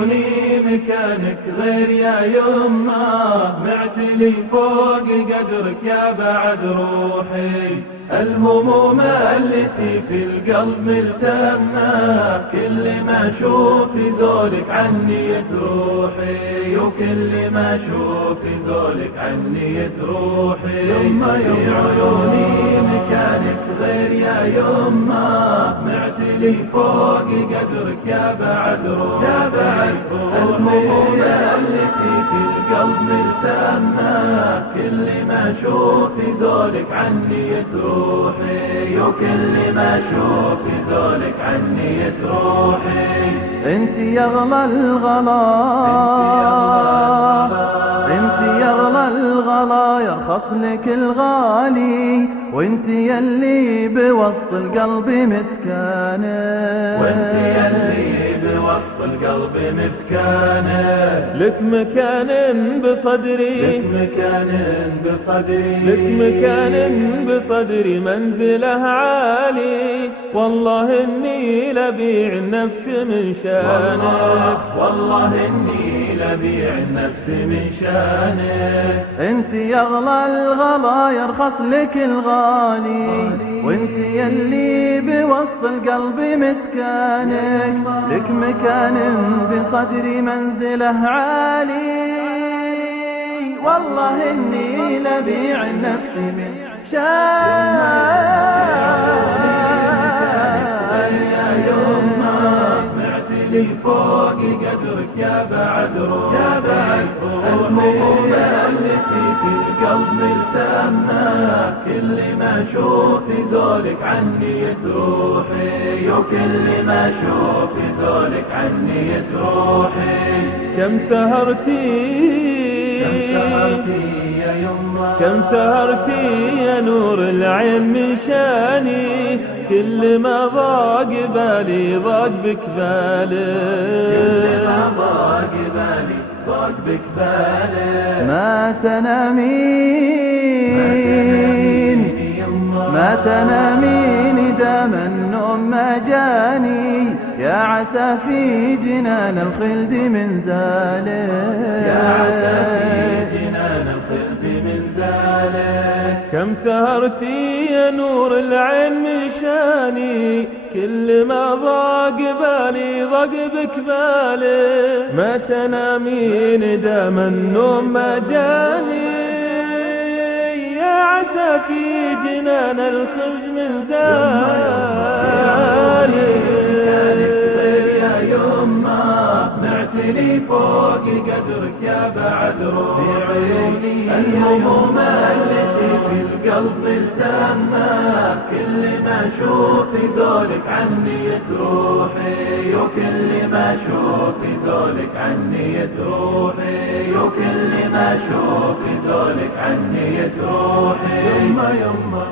عيوني مكانك غير يا يمه، معتلي فوق قدرك يا بعد روحي. الهموم التي في القلب ملتمه، كل ما اشوف زولك عني تروحي، وكل ما اشوف زولك عني تروحي. يمه في عيوني مكانك غير يا يمه، معتلي فوق قدرك يا بعد روحي. الهموم التي في القلب ملتمه، كل ما اشوف زولك عني تروحي، وكل ما اشوف زولك عني تروحي. انت يا اغلى الغلا، انت يا اغلى الغلا، يرخص لك الغالي، وانت يلي بوسط القلب مسكانه، وانت يلي بوسط القلب مسكانه. لك مكان بصدري، لك مكان بصدري، لك مكان بصدري منزله عالي، والله اني لبيع النفس من شانك، والله اني لبيع النفس من شانك. انت يا اغلى الغلا، يرخص لك الغالي، وانت يلي بوسط القلب مسكانك، لك مكان بصدري منزله عالي، والله اني لبيع النفس من شانك. معتلي فوق قدرك يا بعد روحي. الهموم التي في القلب ملتمه، كل ما اشوف زولك عني تروحي، وكل ما اشوف زولك عني تروحي. كم سهرتي، كم سهرتي يا يمه، كم سهرتي يا نور العين من شاني، كل ما ضاق بالي ضاق بك بالي، كل ما ضاق بالي ضاق بك بالي. ما تنامين، ما تنامين دام النوم ما جاني، يا عسى في جنان الخلد من زاله، يا عسى في جنان الخلد من زاله. كم سهرتي يا نور العين من شاني، كل ما ضاق بالي ضاق بك بالي. ما تنامين دام النوم ما جاني، يا عسى في جنان الخلد من زالي. معتلي فوق قدرك يا بعد روحي. الهموم التي في القلب ملتمه، كل ما اشوف زولك عني تروحي، وكل ما اشوف زولك عني تروحي، وكل ما اشوف زولك عني تروحي. يمه يمه